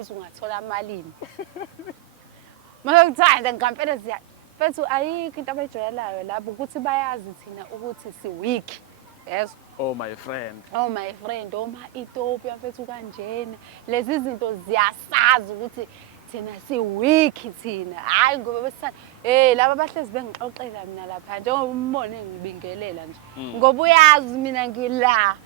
ukuthi ungathola malini. Mayokuthanda ngampela mfethu ayikho into abayijwayelayo lapho ukuthi bayazi thina ukuthi si-weak. Yes. Oh my friend. Oh my friend, Ethiopia mfethu kanjena. Lezi zinto ziyasazi ukuthi thina si-weak thina. Hayi ngoba besithanda laba bahlezi bengixoxela mina lapha njengoba umbone ngibingelela nje. Ngoba uyazi mina ngila.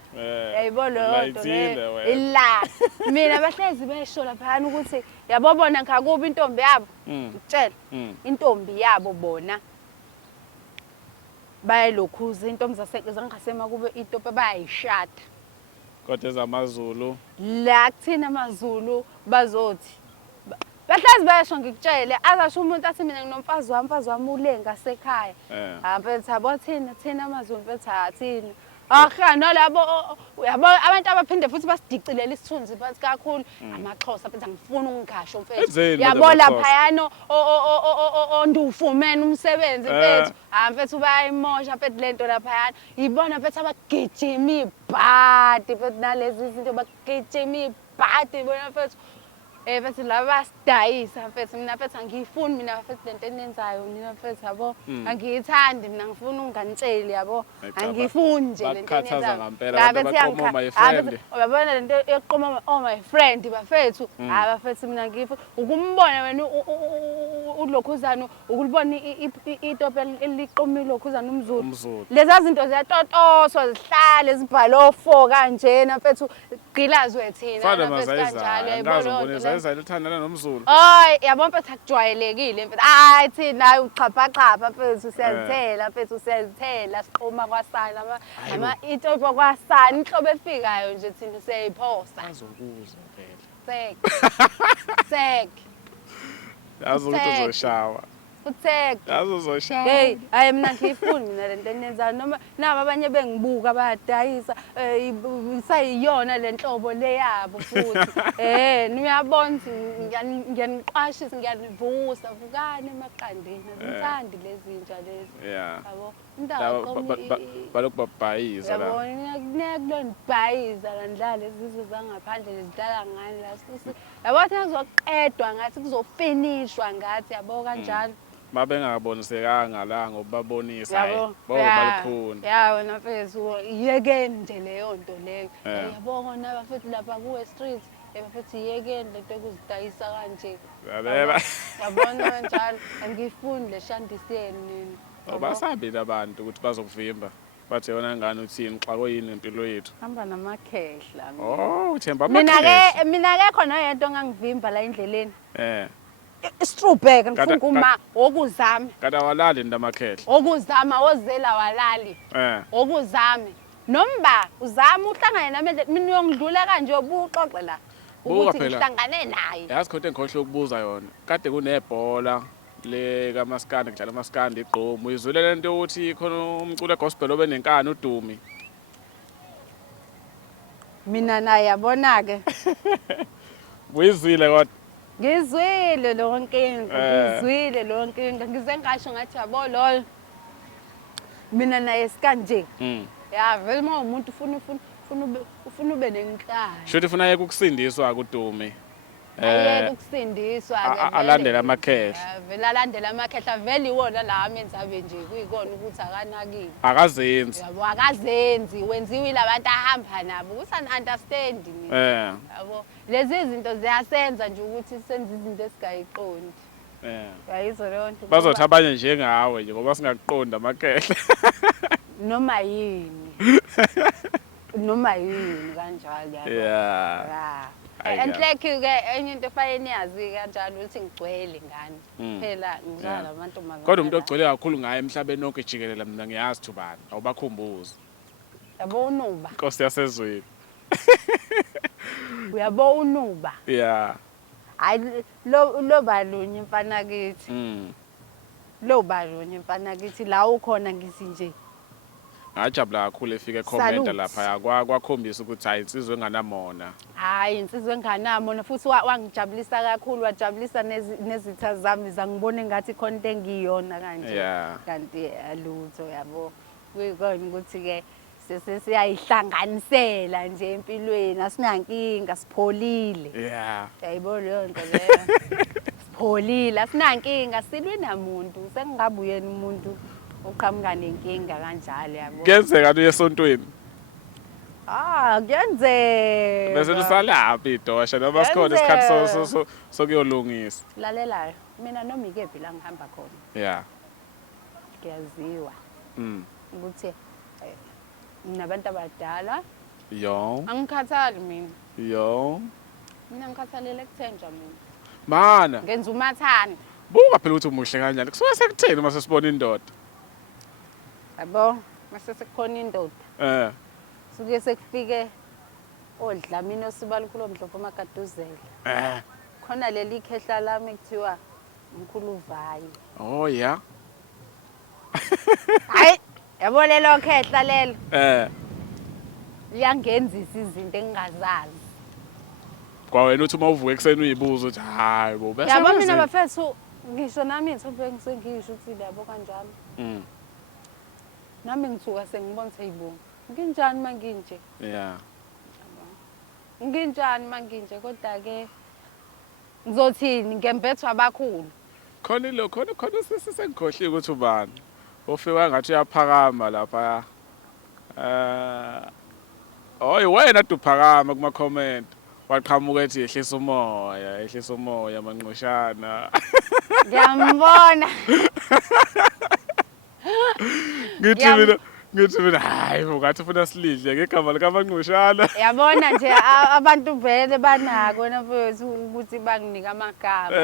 Yayibona lonto le ila. Mina bahlezi besho lapha ukuthi yabo bona ngakuba intombi yabo. Ngitshela. Intombi yabo bona bayalokhuza intombi zangasema kube Ethiopia bayayishada. Kodwa ezamaZulu La kuthina amaZulu bazothi bahlazi bayasho ngikutshele azasho umuntu athi mina nginomfazi wami ule ngasekhaya. Mfethu yabo thina amaZulu mfethu thina. Nalabo yabo abantu abaphinde futhi basidicilela isithunzi phansi kakhulu amaXhosa mfethu angifuni ungigasho mfethu. Yabo laphayano ondufumene umsebenzi mfethu. Mfethu bayayimosha mfethu lento laphayana. Yibona mfethu abagijima ibhadi mfethu nalezi zinto bagijima ibhadi bona mfethu. Mfethu laba basidayisa mfethu mina mfethu angiyifuni mina mfethu lento enenzayo mina mfethu yabo angiyithandi mina ngifuna unganitsheli yabo angifuni nje lento enenzayo ngampela baqoma my friend uyabona lento eqoma oh my friend bafethu bafethu mina ngifuna ukumbona wena ulokhuzana ukulibona iTopi eliqomile lokhuzana umZulu lezi zinto ziyatotoswa zihlale zibhalo 4 kanjena mfethu gqilazwe thina mfethu kanjalo yayibona Lithandana nomZulu. Hayi yabo mfethu akujwayelekile mfethu. Hayi thina uchapha mfethu siyazithela mfethu siyazithela siqoma kwasana ama Ethiopia kwasana inhlobo efikayo nje thina siyayiphosa. Azokuza phela. Sek. Azokuthi uzoshawa. Uthek. Azozoshawa. Hey, hayi mina ngifuni mina lento enenzayo noma naba abanye bengibuka bayadayisa sayiyona lenhlobo le yabo futhi. Niyabona ngiyaniqwashisa ngiyanivusa vukani emaqandeni ngithandi lezi zinja lezi. Yabo. Balokhu babhayiza la. Yabona kunekulonibhayiza landla lezi zizwe zangaphandle lezidlala ngani la sisi. Yabo thina kuzoqedwa ngathi kuzofinishwa ngathi yabo kanjalo. Mabengabonisekanga la ngoba babonisa balukhuni. Wena mfethu yekeni nje leyo nto leyo. Yabona bafethu lapha ku street bafethu yekeni lento ekuzidayisa kanje. Yabona kanjalo angifuni leshandiseni nini. Abasabile abantu ukuthi bazokuvimba. Bathi yona ngani uthini xa koyini impilo yethu. Hamba namakhehla. Uthemba amakhehla. Mina ke khona yento engangivimba la endleleni. Istrubheka ngifuna kuma okuzami. Kada walali ndamakhehla. Okuzama ozela walali. Okuzami. Nomba uzama uhlangane nami mina uyongidlula kanje obuxoxe la. Ukuthi ngihlangane naye. Yazi khonto engikhohle ukubuza yona. Kade kunebhola le kaMaskandi kudlala uMaskandi igqomu. Uyizwile lento ukuthi khona umculo gospel obenenkani uDumi. Mina naye yabona ke. Uyizwile kodwa ngizwile lonke ngize ngasho ngathi yabo lol mina naye sikanje vele uma umuntu ufuna ube nenkani shothi ufuna yeke ukusindiswa kuDumi ayeke ukusindiswa ke alandela amakhehla vele alandela amakhehla vele iwona la amenzabe nje kuyikona ukuthi akanakile akazenzi yabo akazenzi wenziwe labantu ahamba nabo ukuthi understand yabo lezi zinto ziyasenza nje ukuthi senze izinto esingayiqondi yayizo leyo nto bazothi abanye njengawe nje ngoba singakuqonda amakhehla noma yini kanjalo enhleki ke enye into efanele niyazi kanjalo ukuthi ngigcwele ngani phela ngizala amantombazana kodwa umuntu ogcwele kakhulu ngaye emhlabeni wonke jikelele mina ngiyazi thubani awubakhumbuzi yabo uNuba Nkosi yasezweni uyabo uNuba hayi lo balunye mfana kithi lo balunye mfana kithi la ukhona ngisi nje ngajabula kakhulu efike comment lapha kwakhombisa ukuthi hayi insizwe enganamona hayi insizwe enganamona futhi wangijabulisa kakhulu wajabulisa nezitha zami zangibona engathi content engiyona kanje kanti alutho yabo kuyikona ukuthi ke siyayihlanganisela nje empilweni asinankinga sipholile. Yeah. Yayibona leyo nto leyo. Sipholile asinankinga silwe namuntu sekungabe uyena umuntu oqhamuka nenkinga kanjalo yabo. Kuyenzeka uye esontweni. Kuyenzeka. Bese lisalaphi idosha noma sikhona isikhathi sokuyolungisa. Lalelayo mina noma ikephi la ngihamba khona. Yeah. Kuyaziwa Mm. ukuthi nabantu abadala Yo. angikhathali mina. Yo. Mina ngikhathalele kuthenjwa mina. Mana. Ngenza umathanda. Buka phela ukuthi umuhle kanjani. Kusuke sekutheni mase sibona indoda. Yabo mase sekukhona indoda. Suke sekufike odlamini osibalukhulu omhlophe amagaduzela. Khona leli khehla lami kuthiwa umkhulu uvayi. Oh yeah. Hayi, yabo lelo khehla lelo. Liyangenzisa izinto engingazazi. Kwawena uthi uma uvuka ekseni uyibuza uthi hayi bo bese. Yabo mina bafethu ngisho nami ngithobe ngisengisho ukuthi yabo kanjalo. Nami ngithuka sengibona ukuthi hayibo. Nginjani manginje? Yeah. Nginjani manginje kodwa ke ngizothini ngembethwa abakhulu. Khona sengikhohliwe ukuthi ubani. Ufika ngathi uyaphakama lapha. Oy wena duphakama kuma comment. Waqhamuka ethi ehlisa umoya manqoshana. Ngiyambona. Ngithi mina hayi ngathi ufuna silidle ngegama likamanqoshana. Yabona nje abantu vele banako nafethu ukuthi banginika amagama.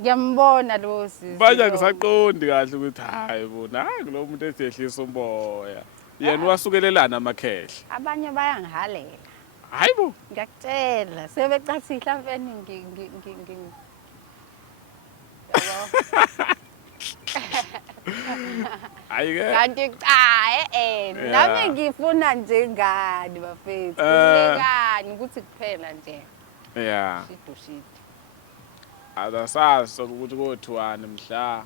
Ngiyambona lo sisi. Manje ngisaqondi kahle ukuthi hayi bo nangu lo muntu ethi ehlisa umoya. Yena wasukelelana amakhehla. Abanye bayangihalela. Hayi bo. Ngiyakutshela sebecathihla mfeni Hayi ke. Kanti cha nami ngifuna nje ngani bafethu. Ngekani ukuthi kuphela nje. Yeah. Shito. Asasazi ukuthi kothiwani mhla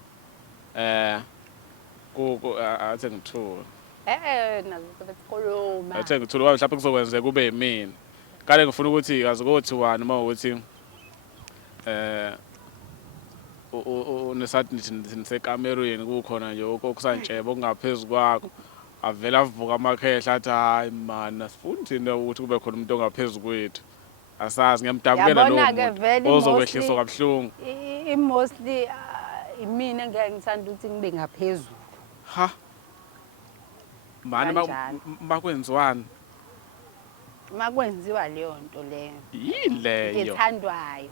athe ngithula. Nazo sebekhuluma. Athe ngithula mhlawumbe kuzokwenzeka kube yimina. Kale ngifuna ukuthi kaze kothiwani uma ukuthi unesathi nisekamerweni kukhona nje okusantshebe okungaphezulu kwakho avela avuka amakhehla athi hayi man asifuni thina ukuthi kube khona umuntu ongaphezulu kwethu. Asazi ngiyamdabukela lo muntu ozokwehliswa kabuhlungu. Mostly imina ngeke ngithanda ukuthi ngibe ngaphezulu. Ha. Manje makwenziwani? Makwenziwa leyo nto leyo. Yini leyo? Ngithandwayo.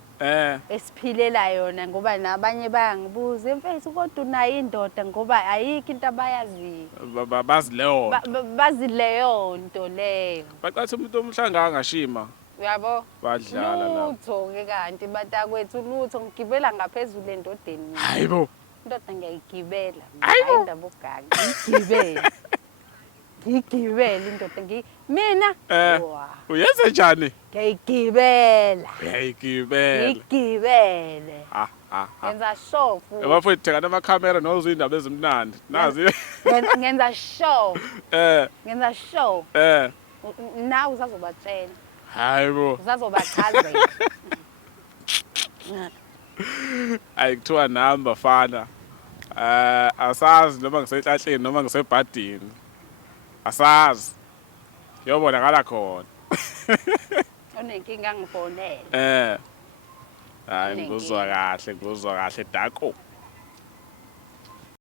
Esiphilela yona ngoba nabanye bayangibuza mfethu kodwa unayo indoda ngoba ayikho into abayaziyo. Bazi leyo. Bazi leyo nto leyo. Bacathi umuntu omhlanga angashima. Uyabo? Badlala la. Lutho ke kanti batakwethu lutho ngigibela ngaphezulu endodeni. Hayibo. Indoda ngiyayigibela. Hayibo. Indaba ugaga. Ngigibela. Ngigibela indoda mina. Uyenze njani? Ngiyigibela. Uyayigibela. Ngigibele. Ngenza show futhi. Abafowethu thekana amakhamera nozo indaba ezimnandi. Nazi. Ngenza show. Ngenza show. Nawe usazobatshela. Hayibo. Uzazobachazela. Ayikuthiwa namba fana. Asazi noma ngisenhlahleni noma ngisebhadini. Asazi. Yobonakala khona. Unenkinga ngifonele. Hayi nguzwa kahle Dako.